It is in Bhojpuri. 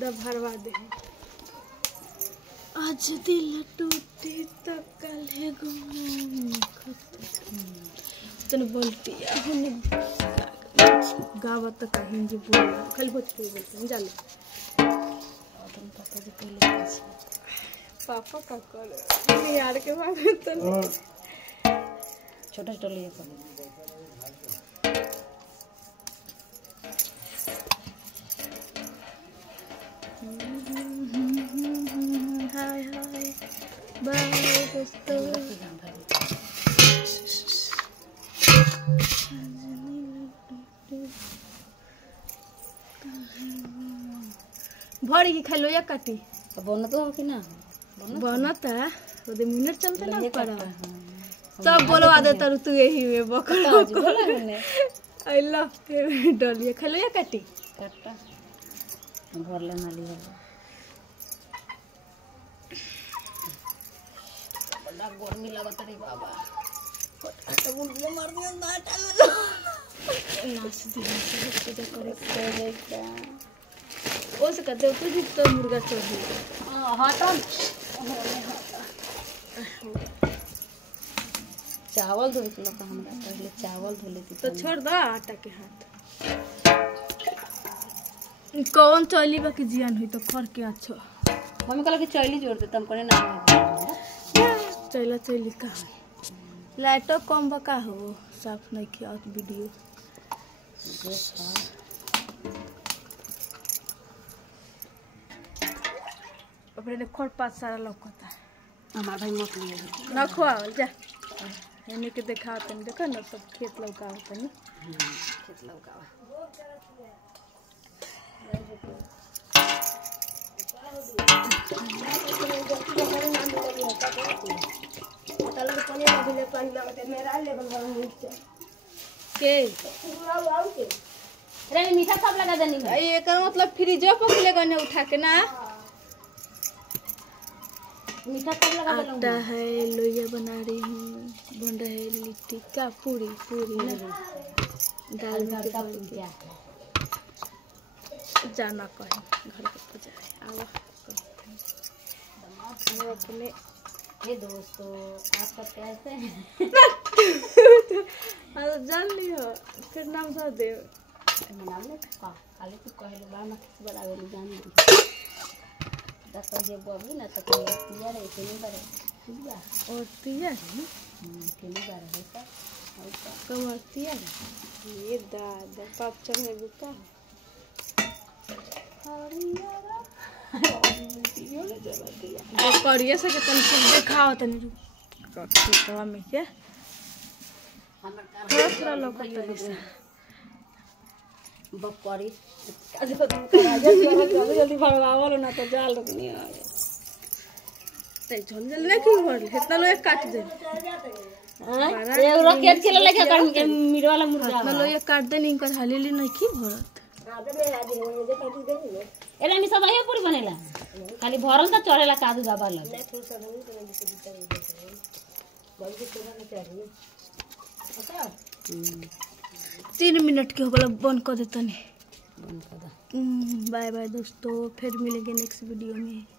दब भरवा दे। आज दिल टूटे तो कल है तने बोलती है गावा तो कहीं जी बोल खाली भोजपुरी बोलते हैं जाने अपन पापा जी पहले पापा का कर यार के बाद तो छोटा छोटा लिए हाय हाय बाय दोस्तों भरी की खालो या काटी बनत हो कि ना बनता ओदे मिनट चलते ना पड़ा सब बोलो आदे तर तू यही में बकरा आइला डलिए खालो या काटी काटा भर ले नाली वाला बड़ा गर्मी लागत रे बाबा तो बुंदे मार दिया नाटा नाच दिया पूजा करे का ओ से कहते तू जी तो मुर्गा चढ़ हटन चावल धो के लोग हमरा पहले चावल धो लेती तो छोड़ दो आटा के हाथ कौन चली बाकी जियान हुई तो कर के अच्छा मम्मी कहला कि चैली जोड़ दे तुम करे ना चला चली का लाइटो कम बका हो साफ नहीं किया वीडियो देखा अपने खोर पास सारा लौकता हमार भाई मत लिए ना खुआवल जा यानी कि देखा तनी देखो ना सब खेत लौका होता नहीं खेत लौका के रे मीठा सब लगा देनी है ये कर मतलब फ्रिज पर लेगा ने उठा के ना मीठा सब लगा देना आटा है लोइया बना रही हूँ बन रहा है लिट्टी का पूरी पूरी ना दाल में क्या जाना कहीं घर के पूजा है आवा अपने ये दोस्तों आपका कैसे है जान लियो फिर नाम सा दे नाम ले खाली तू कहले बा मत बराबर जान ले तो ये बोली ना तो तिया रे केनी बारे तिया और तिया केनी बारे है सर कमर तिया ये दादा पाप चढ़े बुका जो करिए से तन सब देखाओ तनी खेतवा में के थोड़ा लोकल तनी से बकरी जल्दी भरवावल ना तो जाल रखनी है ते जल्दी जल्दी नहीं क्यों भरले इतना लोग काट दे हां ये रकेट के लेके कर मीट वाला मुर्गा इतना लोग काट दे नहीं कर हालीली नहीं की भरत एला मी सब आयो पूरी बनेला खाली भरल त चढ़ेला कादू बाबा लग 3 मिनट के होगला बंद कर देता नहीं बंद कर दे बाय बाय दोस्तों फिर मिलेंगे नेक्स्ट वीडियो में।